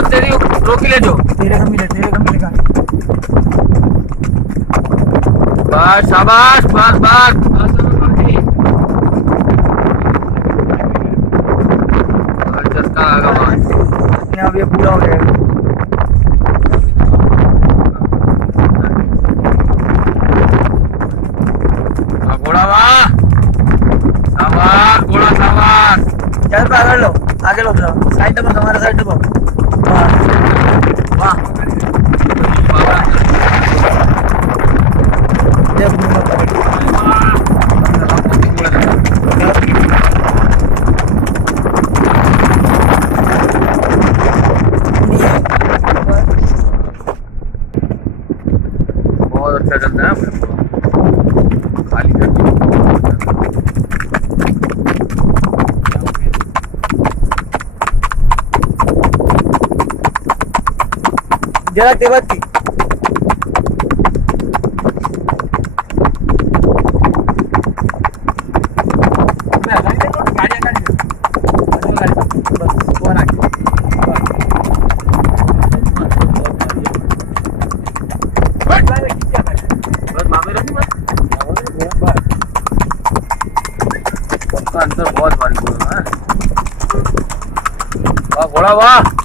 बस तेरी रोकी ले जो तेरे का मिलेगा। बस शाबाश बस बस चस्का आएगा बस अब ये पूरा हो जाएगा। घोड़ा वाह शाबाश घोड़ा शाबाश चल पे आगे लो साइड दबो हमारा साइड दबो। वाह बहुत अच्छा चलता है खाली करके जरा तेवत की अंदर बहुत भारी घोड़ा है। वाह घोड़ा वाह।